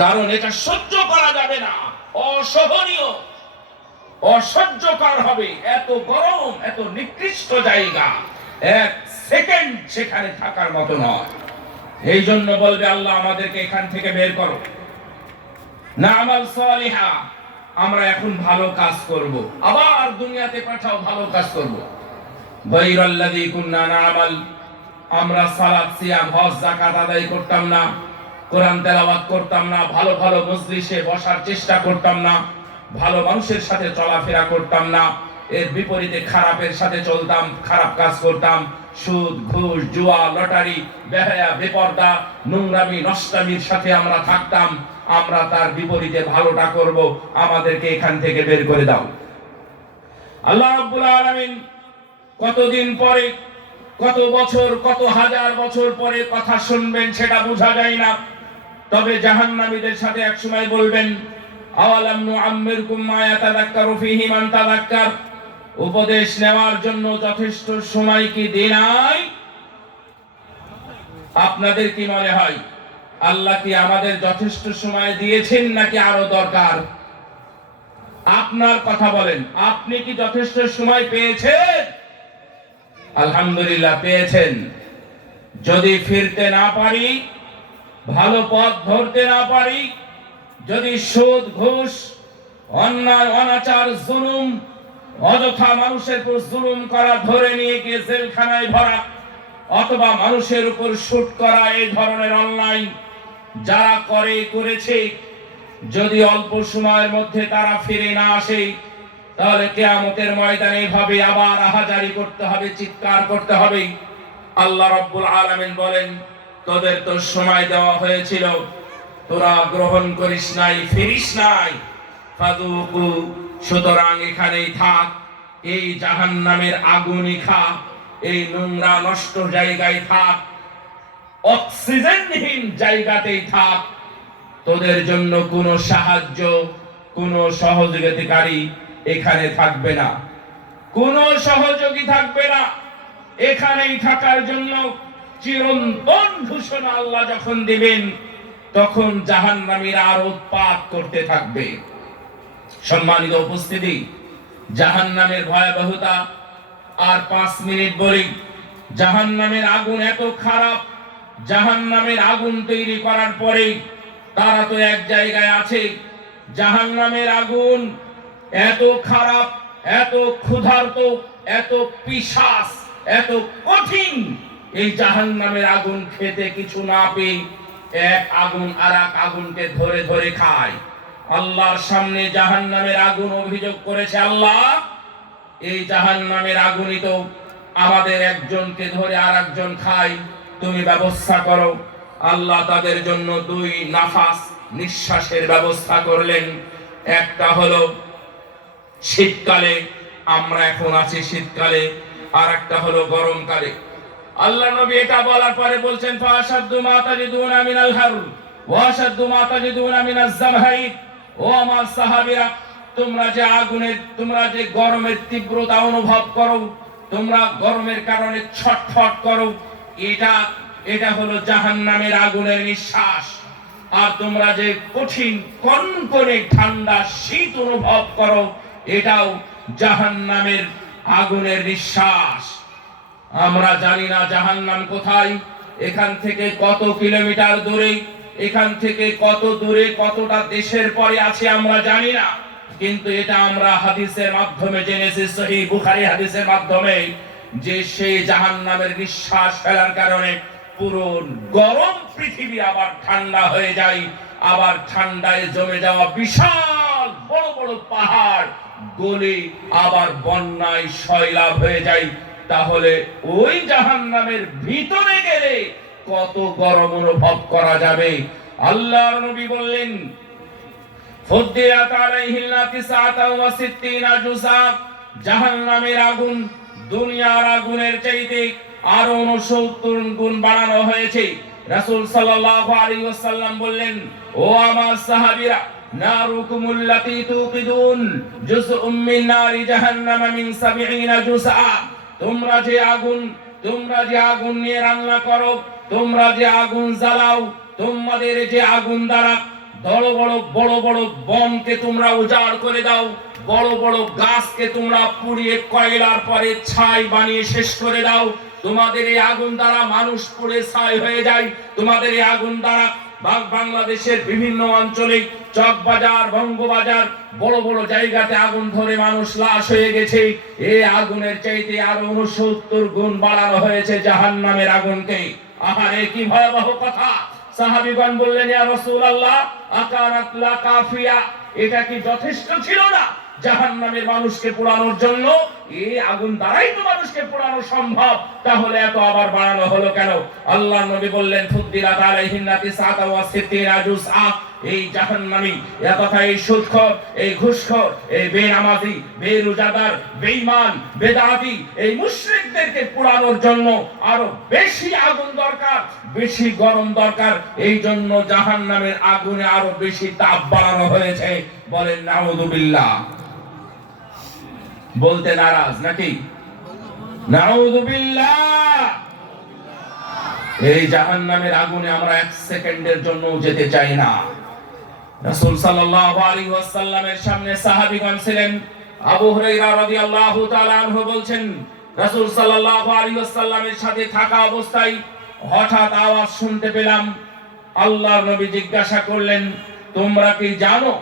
কারণ এটা সহ্য করা যাবে না, অসহনীয়, অসহ্যকর হবে। এত গরম, এত নিকৃষ্ট জায়গা, এক সেকেন্ড সেখানে থাকার মতো নয়। এই জন্য বলবে আল্লাহ আমাদেরকে এখান থেকে বের করো, না আমাল সালিহা, আমরা এখন ভালো কাজ করব, আবার দুনিয়াতে পাঠাও, ভালো কাজ করব। গায়রাল্লাযী কুননা না'মাল, আমরা সালাত সিয়াম হজ যাকাত আদায় করতাম না, কোরআন তেলাওয়াত করতাম না, ভালো ভালো মজলিসে বসার চেষ্টা করতাম না, ভালো মানুষের সাথে চলাফেরা করতাম না, এর বিপরীতে খারাপের সাথে চলতাম, খারাপ কাজ করতাম, সুদ ঘুষ জুয়া লটারি বেহায়া বেপরদা নোংরামি নষ্টামির সাথে আমরা থাকতাম। আমরা তার বিপরীতে ভালোটা করব, আমাদেরকে এখান থেকে বের করে দাও। আল্লাহ রাব্বুল আলামিন কতদিন পরে, কত বছর, কত হাজার বছর পরে কথা শুনবেন সেটা বোঝা যায় না। তবে জাহান্নামীদের সাথে এক সময় বলবেন, আওয়ালাম নুআম্মিরকুম মা ইয়াতাযাক্কারু ফীহি মান তাযাক্কার, উপদেশ নেওয়ার জন্য যথেষ্ট সময় কি দেই নাই? আপনাদের কি মনে হয় আল্লাহ কি আমাদের যথেষ্ট সময় দিয়েছেন নাকি আরো দরকার? আপনার কথা বলেন, আপনি কি যথেষ্ট সময় পেয়েছেন? আলহামদুলিল্লাহ পেয়েছেন। যদি ফিরতে না পারি, ভালো পথ ধরতে না পারি, যদি সুদ ঘুষ অন্যায় অনাচার জুলুম অযথা মানুষের উপর জুলুম করা, ধরে নিয়ে গিয়ে জেলখানায় ভরা, অথবা মানুষের উপর শুট করা, এই ধরনের অন্যায় যারা করেছে, যদি অল্প সময়ের মধ্যে তারা ফিরে না আসে, তাহলে কিয়ামতের ময়দানে এভাবে আবার আহাজারি করতে হবে, চিৎকার করতে হবে। আল্লাহ রাব্বুল আলামিন বলেন, তোদের তো সময় দেওয়া হয়েছিল, তোরা গ্রহণ করিস নাই, ফিরিস নাই, ফাযুকু, সুতরাং এখানেই থাক, এই জাহান্নামের আগুনই খা, এই নোংরা নষ্ট জায়গায় থাক, অক্সিজেনহীন জায়গাতেই থাক। তোদের জন্য কোনো সাহায্য, কোনো সহযোগিতাকারী এখানে থাকবে না, কোনো সহযোগী থাকবে না। এখানেই থাকার জন্য চিরন্তন ঘোষণা আল্লাহ যখন দিবেন, তখন জাহান্নামীরা আর উৎপাত করতে থাকবে। সম্মানিত উপস্থিতি, জাহান্নামের ভয়াবহতা আর 5 মিনিট বলি। জাহান্নামের আগুন এত খারাপ, জাহান্নামের আগুন তৈরি করার পরে তারা তো এক জায়গায় আছে। জাহান্নামের আগুন এত খারাপ, এত ক্ষুধার্ত, এত পিশাচ, এত কঠিন, এই জাহান্নামের আগুন খেতে কিছু না পেয়ে এক আগুন আর এক আগুনকে ধরে ধরে খায়। আল্লাহর সামনে জাহান্নামের আগুন অভিযোগ করেছে, আল্লাহ এই জাহান্নামের আগুনই তো আমাদের একজনকে ধরে আর একজন খায়, তুমি ব্যবস্থা করো। আল্লাহ তাদের জন্য 2 নাফাস নিঃশ্বাসের ব্যবস্থা করলেন। একটা হলো শীতকালে, আমরা এখন আছি শীতকালে, আর একটা হলো গরমকালে। আল্লাহ নবী এটা বলার পরে বলছেন, ফাশাদ্দু মা তাজিদুনা মিনাল হার ওয়া আশাদ্দু মা তাজিদুনা মিনাজ জামহাইদ। ও আমার সাহাবীরা, তোমরা যে গরমের তীব্রতা অনুভব করো, তোমরা গরমের কারণে ছটফট করো, এটা হলো জাহান্নামের আগুনের নিঃশ্বাস। আর তোমরা যে কঠিন কনকনে ঠান্ডা শীত অনুভব করো, এটাও জাহান্নামের আগুনের নিঃশ্বাস। আমরা জানি না জাহান্নাম কোথায়, এখান থেকে কত কিলোমিটার দূরে, এখান থেকে কত দূরে, কতটা দেশের পরে আছে আমরা জানি না, কিন্তু এটা আমরা হাদিসের মাধ্যমে জেনেছি, সহিহ বুখারী হাদিসের মাধ্যমে, যে সেই জাহান্নামের নিঃশ্বাস ফেলার কারণে পুরো গরম পৃথিবী আবার ঠান্ডা হয়ে যায়, আবার ঠান্ডায় জমে যাওয়া বিশাল বড় বড় পাহাড় গলে আবার বন্যায় সয়লাব হয়ে যায়। তাহলে ওই জাহান্নামের ভিতরে গেলে কত গরম অনুভব করা যাবে। আল্লাহর নবী বললেন, ফুদ্দিয়াত আলাইহিন্না 69 জুযা, জাহান্নামের আগুন দুনিয়ার আগুনের চাইতে আরো 69 গুণ বাড়ানো হয়েছে। রাসূল সাল্লাল্লাহু আলাইহি ওয়াসাল্লাম বললেন, ও আমার সাহাবীরা, নারুকুমুল লাতী তুকিদুন জুজউম মিন নারি জাহান্নাম মিন 70 জুযা। তোমরা যে আগুন নিয়ে রান্না করো, তোমরা যে আগুন জ্বালাও, তোমাদের যে আগুন দ্বারা বড় বড় বড় বড় বনকে তোমরা উজাড় করে দাও, বড় বড় গাছকে তোমরা পুড়িয়ে কয়লার পরে ছাই বানিয়ে শেষ করে দাও। তোমাদের এই আগুন দ্বারা মানুষ পুড়ে ছাই হয়ে যায়। তোমাদের এই আগুন দ্বারা বাংলাদেশের বিভিন্ন অঞ্চলে চকবাজার, বঙ্গবাজার, বড় বড় জায়গাতে আগুন ধরে মানুষ লাশ হয়ে গেছে। এই আগুনের চাইতে আরো 69 গুণ বাড়ানো হয়েছে জাহান্নামের আগুনকে। আহারে কি ভয়াবহ কথা! সাহাবীগণ বললেন, ইয়া রাসূলুল্লাহ, আকানাত লা কাফিয়া, এটা কি যথেষ্ট ছিল না জাহান্নামের মানুষকে পোড়ানোর জন্য? এই আগুন দ্বারাই তো মানুষকে পোড়ানো সম্ভব, তাহলে এত আবার বাড়ানো হলো কেন? আল্লাহর নবী বললেন, ফুদ্দিলাত আলাইহিন্না তিসআতা ওয়া সিত্তিনা জুসআ, এই জাহান্নামী, কথা এই সুদখোর, এই ঘুষখোর, এই বেনামাজি, বেরোজাদার, বেঈমান, বেদাতি, এই মুশরিকদেরকে পোড়ানোর জন্য আরো বেশি আগুন দরকার, বেশি গরম দরকার। এই জন্য জাহান্নামের আগুনে আরো বেশি তাপ বাড়ানো হয়েছে। বলেন নাউযুবিল্লাহ। বলতে নারাজ নাকি? নাউযুবিল্লাহ। এই জাহান্নামের আগুনে আমরা 1 সেকেন্ডের জন্য যেতে চাই না। রাসূল সাল্লাল্লাহু আলাইহি ওয়াসাল্লামের সামনে সাহাবীগণ ছিলেন। আবু হুরায়রা রাদিয়াল্লাহু তাআলা আনহু বলছেন, রাসূল সাল্লাল্লাহু আলাইহি ওয়াসাল্লামের সাথে থাকা অবস্থায় হঠাৎ আওয়াজ শুনতে পেলাম। আল্লাহর নবী জিজ্ঞাসা করলেন, তোমরা কি জানো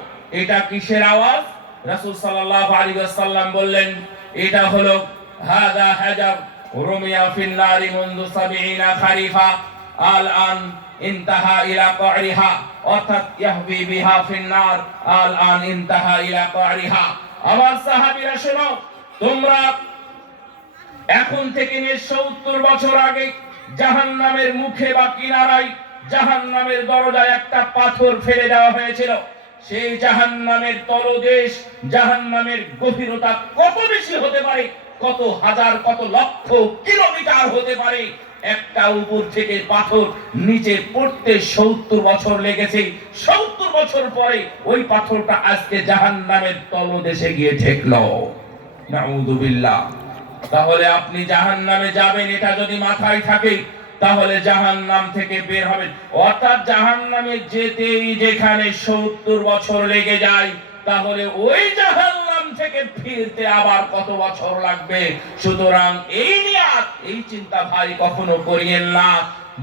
এটা কিসের আওয়াজ? রাসূল সাল্লাল্লাহু আলাইহি ওয়াসাল্লাম বললেন, এটা হলো হাদা হাজার রুমিয়া ফিন নারি মুনযু 70 খারিফা আল-আন ইনতাহা ইলা কারিহা, অর্থাৎ ইয়াহবি বিহা ফিন নার আল-আন ইনতাহা ইলা কারিহা। আমার সাহাবীরা শোনো, তোমরা এখন থেকে 70 বছর আগে জাহান্নামের মুখে বা কিনারায় জাহান্নামের দরজায় একটা পাথর ফেলে দেওয়া হয়েছিল। সেই জাহান্নামের তলদেশ, জাহান্নামের গভীরতা কত বেশি হতে পারে, কত হাজার, কত লক্ষ কিলোমিটার হতে পারে। একটা উপর থেকে পাথর নিচে পড়তে 70 বছর লেগেছে। 70 বছর পরে ওই পাথরটা আজকে জাহান্নামের তলদেশে গিয়ে ঠেকলো। নাউযুবিল্লাহ। তাহলে আপনি জাহান্নামে যাবেন, এটা যদি মাথায় থাকে, তাহলে জাহান্নাম থেকে বের হবেন। অর্থাৎ জাহান্নামে যেতেই যেখানে 70 বছর লেগে যায়, তাহলে ওই জাহান্নাম থেকে ফিরতে আবার কত বছর লাগবে? সুতরাং এই নিয়াত, এই চিন্তা ভাই কখনো করিয়েন না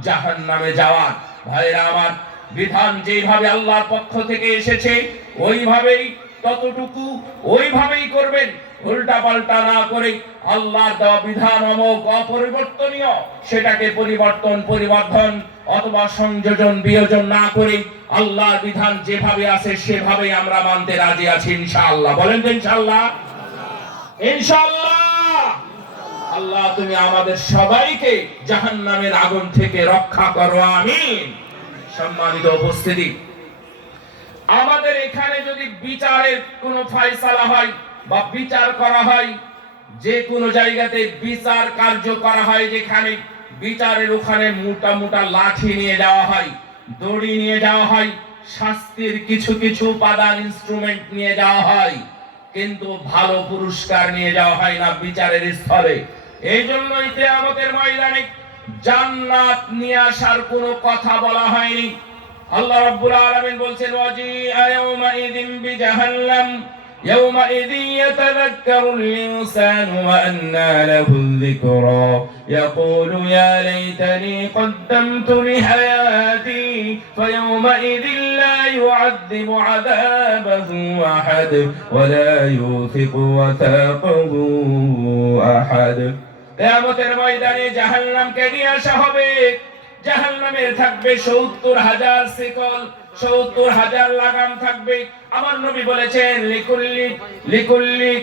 জাহান্নামে যাওয়ার। ভাইরা আমার, বিধান যেভাবে আল্লাহর পক্ষ থেকে এসেছে ওইভাবেই, ততটুকু ওইভাবেই করবেন। উল্টা পাল্টা না করে আল্লাহর দেওয়া বিধান অমোঘ অপরিবর্তনীয়, সেটাকে পরিবর্ধন অথবা সংযোজন বিয়োজন না করে আল্লাহর বিধান যেভাবে আছে সেভাবেই আমরা মানতে রাজি আছি ইনশাআল্লাহ। বলেন তো ইনশাআল্লাহ। ইনশাআল্লাহ। আল্লাহ তুমি আমাদের সবাইকে জাহান্নামের আগুন থেকে রক্ষা করো, আমিন। সম্মানিত উপস্থিতি, আমাদের এখানে যদি বিচারের কোনো ফয়সালা হয় বা বিচার করা হয়, যে কোনো জায়গাতে বিচার কার্য করা হয়, যেখানে বিচারের ওখানে মোটা মোটা লাঠি নিয়ে যাওয়া হয়, দড়ি নিয়ে যাওয়া হয়, শাস্তির কিছু কিছু উপাদান ইনস্ট্রুমেন্ট নিয়ে যাওয়া হয়, কিন্তু ভালো পুরস্কার নিয়ে যাওয়া হয় না বিচারের স্থলে। এই জন্যই কিয়ামতের ময়দানে জান্নাত নিয়ে আসার কোনো কথা বলা হয়নি। আল্লাহ রাব্বুল আলামিন বলছেন, ওয়াজিআ ইয়াউমাইযিন বিজাহান্নাম ইয়াউমাইযিন ইয়াতাযাক্কারুল ইনসানু ওয়া আন্না লাহুল যিকরা ইয়াকুলু ইয়া লাইতানি কদ্দামতু লিহায়াতি ফায়াউমাইযিন লা ইউআযযিবু আযাবাহু আহাদ ওয়া লা ইউথিকু ওয়াথাকাহু আহাদ। কিয়ামতের ময়দানে জাহান্নামকে নিয়ে আসা হবে। জাহান্নামের থাকবে 70,000 শিকল, 70,000 লাগাম থাকবে। আমার নবী বলেছেন, লিকুল্লি